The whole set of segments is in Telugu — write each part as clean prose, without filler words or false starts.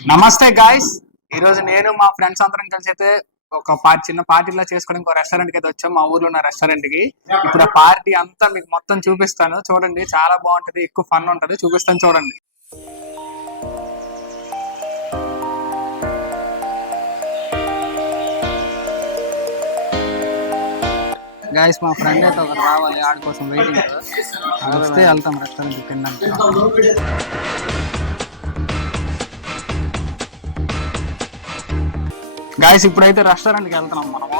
నమస్తే గాయ్స్. ఈ రోజు నేను మా ఫ్రెండ్స్ అందరం కలిసి అయితే ఒక చిన్న పార్టీలా చేసుకోవడానికి ఒక రెస్టారెంట్ కి అయితే వచ్చాం. మా ఊర్లో ఉన్న రెస్టారెంట్ కి ఇప్పుడు ఆ పార్టీ అంతా మీకు మొత్తం చూపిస్తాను. చూడండి, చాలా బాగుంటది, ఎక్కువ ఫన్ ఉంటది. చూపిస్తాను చూడండి. గాయస్, మా ఫ్రెండ్ అయితే ఒకరు రావాలి, ఆడి కోసం వెయిటింగ్. వస్తే వెళ్తాం రెస్టారెంట్ కి తినడానికి. గాయస్, ఇప్పుడైతే రెస్టారెంట్ కి వెళ్తున్నాం మనము.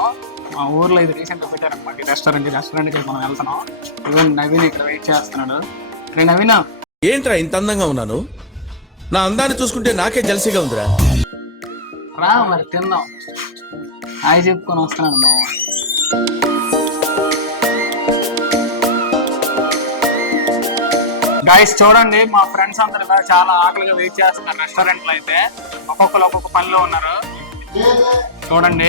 మా ఊర్లో ఇది రీసెంట్ గా పెట్టారనమాట ఈ రెస్టారెంట్ కి మనం వెళ్తున్నాం. ఈవెన్ నవీన్ ఇక్కడ వెయిట్ చేస్తున్నాడు. రే నవీన్, ఏంట్రా ఇంత అందంగా ఉన్నాను? నా అందాన్ని చూసుకుంటే నాకే జలసిగా ఉందిరా. రా మరి తిందాం. హాయ్ చెప్పుకొని వస్తున్నాడు బావ. గాయస్ చూడండి, మా ఫ్రెండ్స్ అందరు ఇలా చాలా ఆకలిగా వెయిట్ చేస్తున్నారు రెస్టారెంట్ లో. అయితే ఒక్కొక్కరు ఒక్కొక్క పనిలో ఉన్నారు. చూడండి,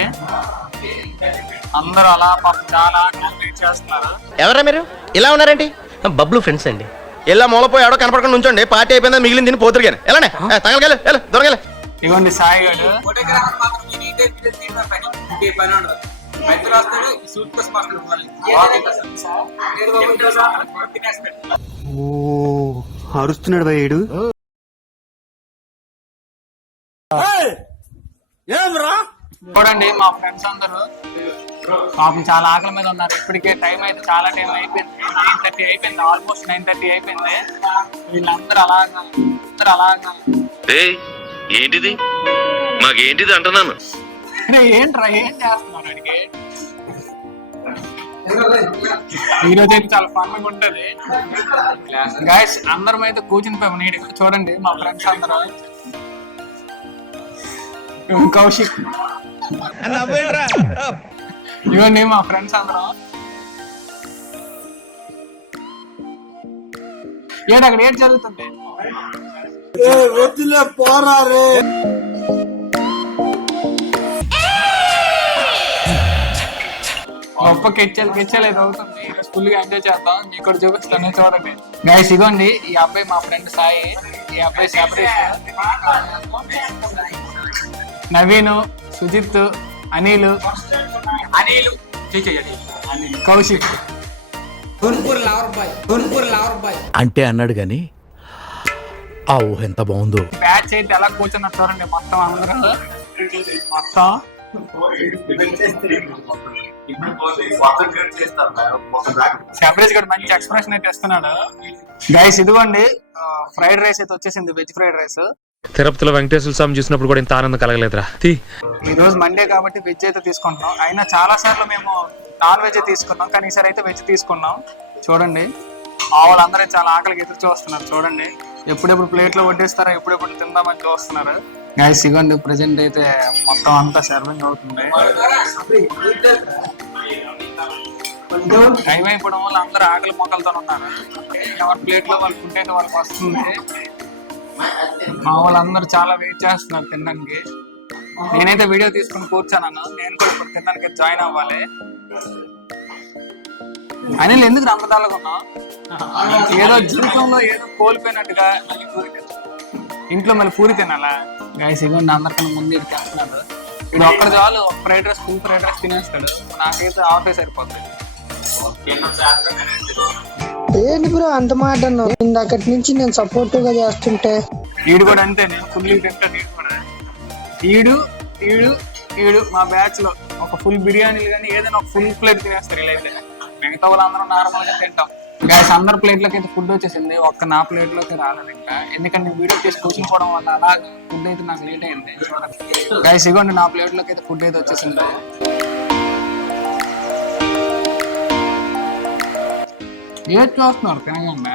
అందరూ అలా చాలా ఆకలిగా వెయిట్ చేస్తున్నారు. ఎవరా మీరు ఇలా ఉన్నారేంటి? బబ్లు ఫ్రెండ్స్ అండి. ఇలా మూలపోయి ఎవడో కనపడకుండా ఉంచండి. పార్టీ అయిపోయిందా మిగిలింది తిని పోతురు కానీ ఎలానే తగలగలి దొరకలే. ఇవ్వండి సాయి గారు. అరుస్తున్నాడు భయ్యుడు. చూడండి, మా ఫ్రెండ్స్ అందరూ పాపం చాలా ఆకలి మీద ఉన్నారు. ఇప్పటికే టైం అయితే చాలా టైం అయిపోయింది. 9:30 అయిపోయింది, ఆల్మోస్ట్ 9:30 అయిపోయింది. వీళ్ళందరూ అలాగా ఏంటిది మాకేంటిది అంటున్నాను. ఏంట్రా ఏం చేస్తున్నారు అడిగి? ఈరోజు అయితే చాలా ఫన్ గా ఉంటది గాయస్. అందరం అయితే కూర్చుని పోయాము నీట్. చూడండి, మా ఫ్రెండ్స్ అందరూ. కౌశిక్, ఇవన్నీ మా ఫ్రెండ్స్ అందరూ. అక్కడ ఏం జరుగుతుంది? గొప్ప కెచ్చలు అయితే అవుతుంది. ఈరోజు ఫుల్ గా ఎంజాయ్ చేద్దాం. మీకు కూడా చూపిస్తాను చూడండి గైస్. ఇగోండి, ఈ అబ్బాయి మా ఫ్రెండ్ సాయి. ఈ అబ్బాయి సెపరేషన్. నవీన్, సుజిత్, అనిల్, కౌశిక్. అంటే అన్నాడు గాని ఆ ఊహ ఎంత బాగుందో. బ్యాచ్ అయితే ఎలా కూర్చున్నారు చూడండి, మొత్తం అందరూ. మొత్తం సెపరేట్ కూడా మంచి ఎక్స్ప్రెషన్ అయితే ఇస్తున్నాడు గైస్. ఇదిగోండి, ఫ్రైడ్ రైస్ అయితే వచ్చేసింది, వెజ్ ఫ్రైడ్ రైస్. తిరుపతిలో వెంకటేశ్వర స్వామి చూసినప్పుడు కూడా ఇంత ఆనందం కలగలేదురా. ఈ రోజు మండే కాబట్టి వెజ్ అయితే తీసుకుంటున్నాం. అయినా చాలా సార్లు మేము నాన్ వెజ్ తీసుకున్నాం, కానీ ఈసారి అయితే వెజ్ తీసుకున్నాం. చూడండి, మా వాళ్ళందరూ చాలా ఆకలికి ఎదురు చూస్తున్నారు. చూడండి, ఎప్పుడెప్పుడు ప్లేట్లో వడ్డిస్తారా, ఎప్పుడెప్పుడు తిందామని చూస్తున్నారు గైస్. ఇగోండి, ప్రెసెంట్ అయితే మొత్తం అంతా సర్వింగ్ అవుతుంది. టైం అయిపోవడం వల్ల అందరూ ఆకలి మొక్కలతో ఉన్నారు. ఎవరి ప్లేట్ లో వాళ్ళ ఫుడ్ అయితే వాళ్ళకి వస్తుంది. మా వాళ్ళందరూ చాలా వెయిట్ చేస్తున్నారు తినడానికి. నేనైతే వీడియో తీసుకుని కూర్చున్నాను. నేను కూడా ఇప్పుడు తినడానికి జాయిన్ అవ్వాలి. అనిల్, ఎందుకు అంతదాలుగా ఉన్నావు? ఏదో జీవితంలో ఏదో కోల్పోయినట్టుగా మళ్ళీ పూరి ఇంట్లో మళ్ళీ పూరి తినాలా? గైస్ ఇవ్వండి, అందరికన్నా ముందు ఇటు చేస్తున్నాడు. ఇది ఒక్కడ చాలు, fried rice, full fried rice తినేస్తాడు. నాకైతే ఆఫే సరిపోతుంది. ఏంటి బ్రో అంత మాట అన్నావు? ఇందాకటి నుంచి నేను సపోర్టివ్ గా చేస్తుంటే ఈడు కూడా అంతే, నేను ఫుల్ తింటాను. ఈడు కూడా ఈడు మా బ్యాచ్ లో ఒక ఫుల్ బిర్యానీలు కానీ ఏదైనా ఒక ఫుల్ ప్లేట్ తినేస్తారు. ఇలా అయితే మిగతా వాళ్ళందరూ నార్మల్ గా తింటాం. గైస్, అందరి ప్లేట్ లోకి అయితే ఫుడ్ వచ్చేసింది, ఒక్క నా ప్లేట్ లోకి రాలేదు ఇంకా. ఎందుకంటే వీడియో తీసి కూర్చునిపోవడం వల్ల అలా ఫుడ్ అయితే నాకు లేట్ అయింది. గైస్ ఇగోండి, నా ప్లేట్ లోకి అయితే ఫుడ్ అయితే వచ్చేసింది. ఏది చూస్తున్నారు తినకుండా?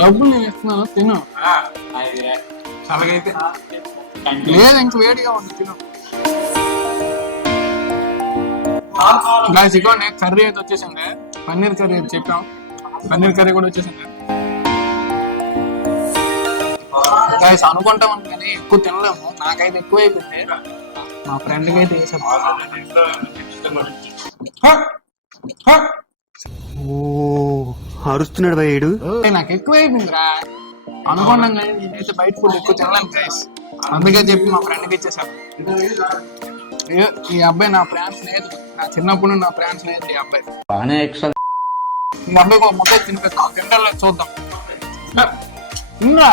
డబ్బులు నేను ఇస్తున్నాను, తిను. అలాగైతే లేదు, ఇంక వేడిగా ఉంది, తిను. గాయస్ ఇగోండి, కర్రీ అయితే వచ్చేసింది. పన్నీర్ కర్రీ అయితే చెప్పాం, పన్నీర్ కర్రీ కూడా వచ్చేసింది. గాయస్ అనుకుంటాం కానీ ఎక్కువ తినలేము. నాకైతే ఎక్కువ అయిపోయింది. మా ఫ్రెండ్కి అయితే వేసాం. అరుస్తున్నాడు భయ్యుడు. నాకు ఎక్కువ అయిపోయిందిరా. అనుకున్నాం కానీ నేనైతే బయట ఫుడ్ ఎక్కువ తినలేను గైస్. అందుకే చెప్పి మా ఫ్రెండ్కి ఇచ్చేసాను. ఈ అబ్బాయి నా ప్రాణ స్నేహితుడు, నా చిన్నప్పుడు నా ప్రాణ స్నేహితుడు ఈ అబ్బాయి. ఈ అబ్బాయికి ఒక మొత్తం తినిపిస్తాం, తింటాలో చూద్దాం. తినరా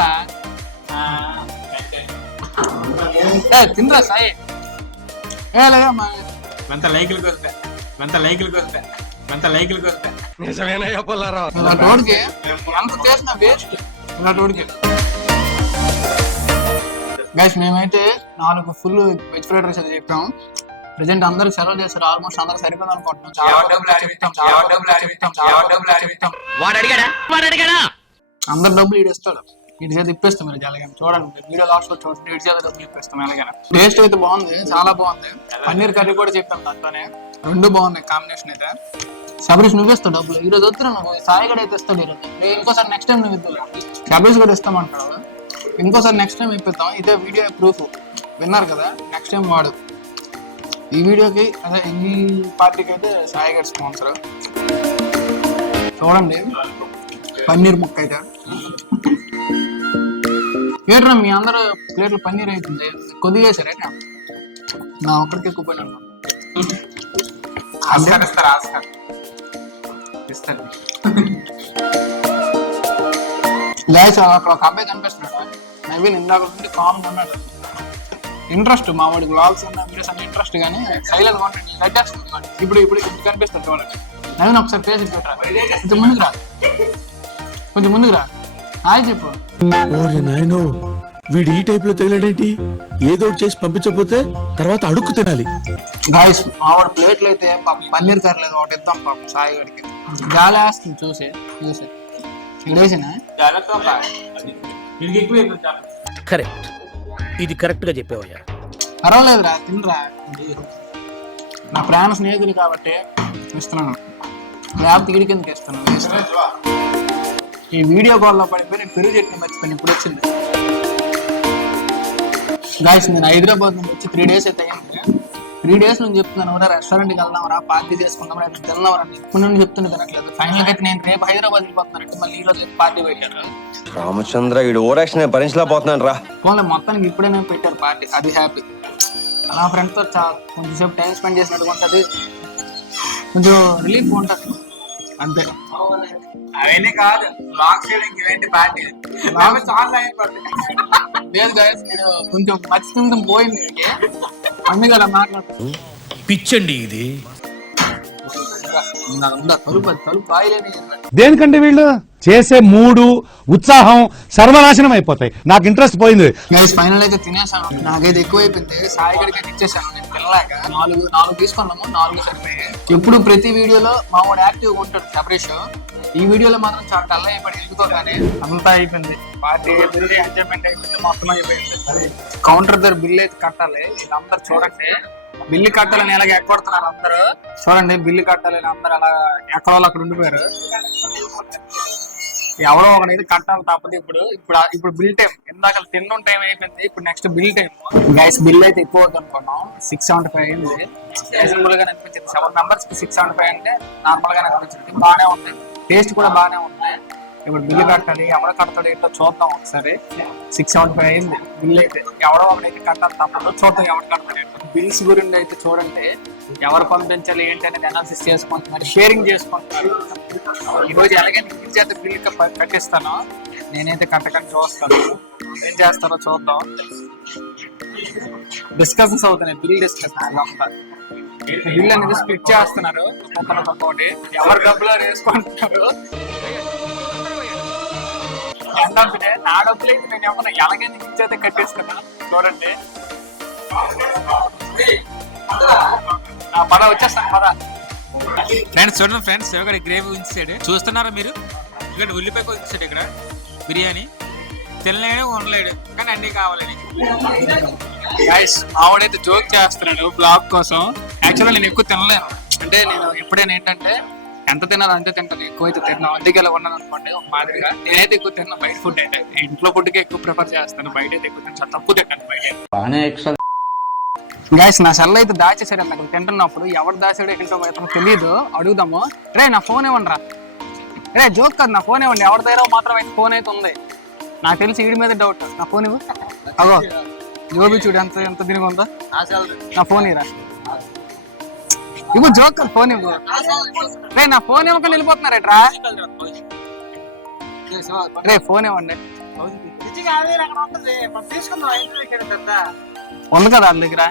తినరా సాయి లేదా ఎంత లైకులు కొద్దా ఇలాంటి ఎంత చేసిన వేస్ట్ ఇలాంటి. గైస్ మేమైతే 4 ఫుల్ వెజ్ ఫ్రైడ్ రైస్ అయితే చెప్పాం. ప్రెజెంట్ అందరూ సెలవు చేస్తారు, ఆల్మోస్ట్ అందరూ సరిపోయింది అనుకుంటున్నాం. అందరు డబ్బులు ఈడేస్తాడు, ఇటు చేతి ఇప్పేస్తాం. మీరు ఎలాగైనా చూడండి, వీడియో లాస్ట్ లో చూడండి, ఇటు చేతి డబ్బులు ఇప్పేస్తాం ఎలాగైనా. టేస్ట్ అయితే బాగుంది, చాలా బాగుంది. పన్నీర్ కర్రీ కూడా చెప్పాం దాంట్లోనే, 2 బాగున్నాయి కాంబినేషన్ అయితే. శబరీష్ నువ్వు ఇస్తావు డబ్బులు, ఈరోజు వద్దురా నువ్వు, సాయి కూడా అయితే ఇస్తాడు ఈరోజు. ఇంకోసారి నెక్స్ట్ టైం నువ్వు ఇద్దు, శబరీష్ కూడా ఇస్తామంటాడు. ఇంకోసారి నెక్స్ట్ టైం ఇప్పిస్తాం. ఇదే వీడియో ప్రూఫ్, విన్నారు కదా. నెక్స్ట్ టైం వాడు ఈ వీడియోకి అదే ఈ పార్టీకి అయితే సాయి గారి స్పాన్సర్. చూడండి పన్నీర్ ముక్క అయితే ఏంట్రా మీ అందరూ ప్లేట్లు పన్నీర్ అవుతుంది, కొద్దిగా వేసారైనా నా ఒక్కడికి ఎక్కువ పని ఉన్నాను. గైస్ అక్కడ ఒక అబ్బాయి కనిపిస్తున్నాడు, నవీన్ ఇందాక నుండి కామ్ ఉన్నాడు. ఇంట్రెస్ట్ మా వాడి బ్లాగ్స్ అన్న వీడియోస్ అన్న ఇంట్రెస్ట్ కానీ సైలెంట్ కాంటెంట్ లైటేస్తుంది. ఇప్పుడు కనిపిస్తాడు చూడండి. నవీన్ ఒకసారి ఫేస్ పెట్టరా, కొంచెం ముందుకు రా హాయ్ చెప్పు. నాయనో వీడు ఈ టైప్ లో తగిలాడేంటి, ఏదో ఒకటి చేసి పంపించకపోతే తర్వాత అడుక్కు తినాలి. గాయస్ మా వాడి ప్లేట్లు అయితే పన్నీర్ కర్రీ లేదు, ఒకటి ఇద్దాం పాపం సాయి గడికి. గాలి వేస్తుంది చూసి వేసినా కరెక్ట్, ఇది కరెక్ట్ గా చెప్పేవయ్యా. పర్వాలేదురా తినరా, నా ప్రాణ స్నేహితుడు కాబట్టి ఇస్తున్నాను, లేకపోతే ఇడికి ఎందుకు ఇస్తున్నాను. ఈ వీడియో కాల్లో పడిపోయి నేను పెరుగు చట్నీ మర్చిపోయాను, ఇప్పుడు వచ్చింది. గాయస్ నేను హైదరాబాద్ నుంచి వచ్చి 3 days అయితే అయ్యింది. 3 days నుంచి చెప్తున్నాను రా, రెస్టారెంట్కి వెళ్దాంరా, పార్టీ చేసుకుందాం రా, తిన్నాం రా, ఇప్పుడు నుండి చెప్తున్నా తినట్లేదు. ఫైనల్ అయితే నేను రేపు హైదరాబాద్ వెళ్ళిపోతున్నానంటే మళ్ళీ ఈ రోజు పార్టీ పెట్టారు. రామచంద్ర వీడు ఓరాక్షన్ భరించలేకపోతున్నాను రా. పోలే మొత్తానికి ఇప్పుడే నేను పెట్టారు పార్టీ, అది హ్యాపీ. నా ఫ్రెండ్తో కొంచెంసేపు టైం స్పెండ్ చేసినట్టుగా ఉంటుంది, కొంచెం రిలీఫ్ ఉంటుంది అంతే. అవన్నీ కాదు లాక్ చేయడానికి ఇవేంటి పార్టీ లేదు గాయస్, నేను కొంచెం మర్చిపోయింది పోయింది అందుకే అలా మాట్లాడుతాను. పిచ్చండి ఇది. తలుపు ఆయిలేని దేనికంటే వీళ్ళు చేసే మూడు ఉత్సాహం సర్వనాశనం అయిపోతాయి. నాకు ఇంట్రెస్ట్ పోయింది. ఫైనల్ అయితే తినేసాను, నాకైతే ఎక్కువ అయిపోయింది. సాయి గడికి ఇచ్చేసాను, నేను తినలేక. 4 తీసుకున్నాము, 4 సరిపోయాయి. ఎప్పుడు ప్రతి వీడియోలో మా వాడు యాక్టివ్ గా ఉంటాడు శబరీష్, ఈ వీడియోలో మాత్రం చాలా డల్ అయిపోయి ఎందుకోగానే అంతా అయిపోయింది. పార్టీ అయిపోయింది, ఎంజాయ్మెంట్ అయిపోయింది, మొత్తం అయిపోయింది. కౌంటర్ దగ్గర బిల్ అయితే కట్టాలి, వీళ్ళందరూ చూడండి. బిల్లు కట్టాలని ఎలాగ ఎక్కడుతున్నారు అందరూ చూడండి. బిల్లు కట్టాలని అందరూ అలా ఎక్కడ వాళ్ళు అక్కడ ఉండిపోయారు. ఎవరో ఒకనైతే కట్టాలి తప్పదు. ఇప్పుడు బిల్ టైం, ఇందాక తిన్న టైం అయిపోయింది, ఇప్పుడు next bill time. Guys bill అయితే ఎక్కువ అవుతుంది అనుకున్నాం, 675 అయింది. రీజనబుల్ గా అనిపించింది. 7 members కి 675 అంటే నార్మల్ గానే అనిపించింది. బాగానే ఉంది, టేస్ట్ కూడా బాగానే ఉంది. ఇప్పుడు బిల్లు కట్టాలి, ఎవరు కడతాడు ఏంటో చూద్దాం ఒకసారి. 675 అయింది బిల్ అయితే. ఎవరో ఒకరైతే కట్టాలి తప్పదు, చూద్దాం ఎవరు కడతాడు ఏంటో. బిల్స్ గురించి అయితే చూడండి, ఎవరు పంపించాలి ఏంటి అనేది అనాలిసిస్ చేసుకుంటున్నారు, షేరింగ్ చేసుకుంటున్నారు. ఈరోజు ఎలాగైనా ఇంటి చేత బిల్ కట్టిస్తాను, నేనైతే కట్టకని చూస్తాను. ఏం చేస్తారో చూద్దాం. డిస్కషన్స్ అవుతున్నాయి, బిల్ డిస్కషన్స్ అంతా. బిల్ అనేది స్ప్లిట్ చేస్తున్నారు ఒక్కొక్కటి, ఎవరు డబ్బులు వేసుకుంటున్నారు. ఏంటంటే నా డబ్బులు అయితే నేను ఏమన్నా ఎలాగైనా ఇంటి చేత కట్టిస్తున్నా చూడండి. పద వచ్చేస్తాను పద. ఫ్రెండ్స్ చూడండి ఫ్రెండ్స్, ఇక్కడ గ్రేవీ ఉంచాడు చూస్తున్నారా మీరు. ఇక్కడ ఉల్లిపాయ ఉంచాడు, ఇక్కడ బిర్యానీ తినలేడు ఉండలేడు కానీ అన్ని కావాలని. మావాడైతే జోక్ చేస్తున్నాడు బ్లాగ్ కోసం. యాక్చువల్గా నేను ఎక్కువ తినలేను, అంటే నేను ఎప్పుడైనా ఏంటంటే ఎంత తినాలి అంతే తింటాను, ఎక్కువైతే తిన్నాను. అందుకే ఇలా ఉన్నాను అనుకోండి ఒక మాదిరిగా. నేనైతే ఎక్కువ తిన్నాను బయట ఫుడ్ అయితే, ఇంట్లో ఫుడ్కి ఎక్కువ ప్రిఫర్ చేస్తాను. బయట అయితే ఎక్కువ తింటాను, తక్కువ తింటాను బయట. గైస్ నా సెల్ అయితే దాచేసాడు అక్కడ తింటున్నప్పుడు. ఎవరు దాచాడో ఏంటో తెలియదు, అడుగుదాము. రే నా ఫోన్ ఇవ్వండి రా, రే జోక్ కాదు, నా ఫోన్ ఇవ్వండి. ఎవరి దగ్గర మాత్రం అయితే ఫోన్ అయితే ఉంది. నాకు తెలిసి వీడి మీద డౌట్. నా ఫోన్ ఇవ్వు. అగో జోబి చూడు ఎంత దీనికి ఉందో. నా ఫోన్ ఇరా. ఇవ్వు జోక్ ఫోన్ ఇవ్వు. రే నా ఫోన్ ఇవ్వకుండా వెళ్ళిపోతున్నారేట్రా. రే ఫోన్ ఇవ్వండి. ఉంది కదా వాళ్ళ దగ్గర.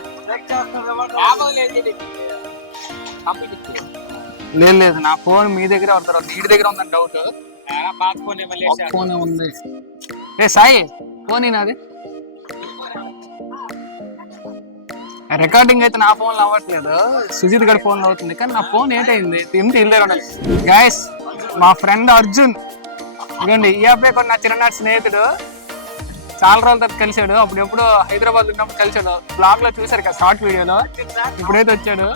లేదు నా ఫోన్ మీ దగ్గర వస్తారు, వీడి దగ్గర ఉందని డౌట్. ఫోన్ ఉంది. రే సాయి ఫోన్ నాది. రికార్డింగ్ అయితే నా ఫోన్ లో అవ్వట్లేదు, సుజిత్ గడి ఫోన్ లో అవుతుంది. కానీ నా ఫోన్ ఏంటైంది ఇంటి ఇల్లే ఉండాలి. గైస్ మా ఫ్రెండ్ అర్జున్ ఇదండి, ఈ అబ్బాయి కూడా నా చిన్ననాటి స్నేహితుడు. చాలా రోజుల తర్వాత కలిసాడు. అప్పుడు ఎప్పుడు హైదరాబాద్ ఉన్నప్పుడు కలిసాడు. బ్లాగ్ లో చూసారు కదా షార్ట్ వీడియోలో. ఇప్పుడైతే వచ్చాడు.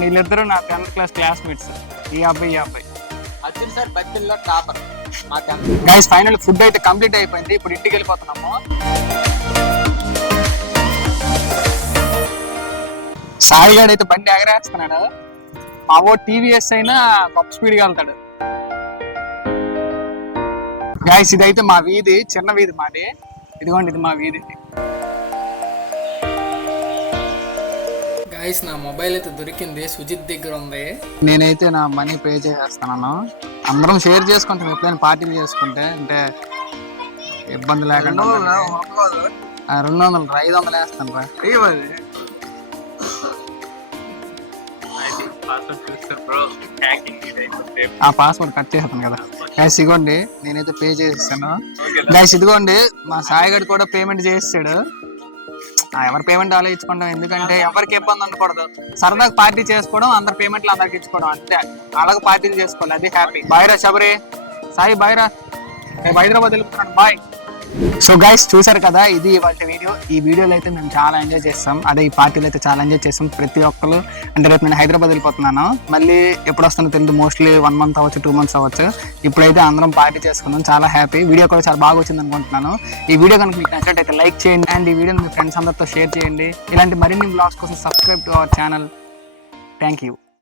వీళ్ళిద్దరూ నా 10th క్లాస్ క్లాస్మేట్స్. ఈ అబ్బాయి గైస్ ఫైనల్ ఫుడ్ అయితే కంప్లీట్ అయిపోయింది. ఇప్పుడు ఇంటికి వెళ్ళిపోతున్నాము. సాయిగాడు అయితే బండి ఎగరేస్తున్నాడు. మా ఓ టీవీఎస్ అయినా గొప్ప స్పీడ్గా వెళ్తాడు. గైస్ ఇదైతే మా వీధి, చిన్న వీధి మాది. ఇదిగోండి ఇది మా వీధి. గైస్ నా మొబైల్ అయితే దొరికింది, సుజిత్ దగ్గర ఉంది. నేనైతే నా మనీ పే చేసేస్తున్నాను. అందరం షేర్ చేసుకుంటాం ఎప్పుడైనా పార్టీలు చేసుకుంటే, అంటే ఇబ్బంది లేకుండా. 200 500 వేస్తాను రా. ఆ పాస్వర్డ్ కట్ చేస్తాను కదా. గైస్ ఇదిగోండి నేనైతే పే చేసేసాను. గైస్ ఇదిగోండి మా సాయిగడ్ కూడా పేమెంట్ చేసాడు. ఎవరి పేమెంట్ ఆలోచించుకుంటాం, ఎందుకంటే ఎవరికి ఇబ్బంది ఉండకూడదు. సరదాగా పార్టీ చేసుకోవడం, అందరి పేమెంట్లు అందరికి ఇచ్చుకోవడం అంతే. అలాగే పార్టీలు చేసుకోవాలి, అది హ్యాపీ. బాయ్రా శబరి. సాయి బాయ్రా, రేపు హైదరాబాద్ వెళ్ళిపోతున్నాను. బాయ్. సో గైస్ చూసారు కదా, ఇది వాళ్ళ వీడియో. ఈ వీడియోలో అయితే మేము చాలా ఎంజాయ్ చేస్తాం. అదే ఈ పార్టీలో అయితే చాలా ఎంజాయ్ చేస్తాం ప్రతి ఒక్కరు. అంటే రేపు నేను హైదరాబాద్ వెళ్ళిపోతున్నాను. మళ్ళీ ఎప్పుడు వస్తానో తెలియదు, మోస్ట్లీ 1 month అవ్వచ్చు, 2 months అవ్వచ్చు. ఇప్పుడైతే అందరం పార్టీ చేసుకున్నాం, చాలా హ్యాపీ. వీడియో కూడా చాలా బాగా వచ్చింది అనుకుంటున్నాను. ఈ వీడియో కనుక మీకు నచ్చినట్టయితే లైక్ చేయండి, అండ్ ఈ వీడియోని మీ ఫ్రెండ్స్ అందరితో షేర్ చేయండి. ఇలాంటి మరిన్ని బ్లాగ్స్ కోసం subscribe to our channel. Thank you.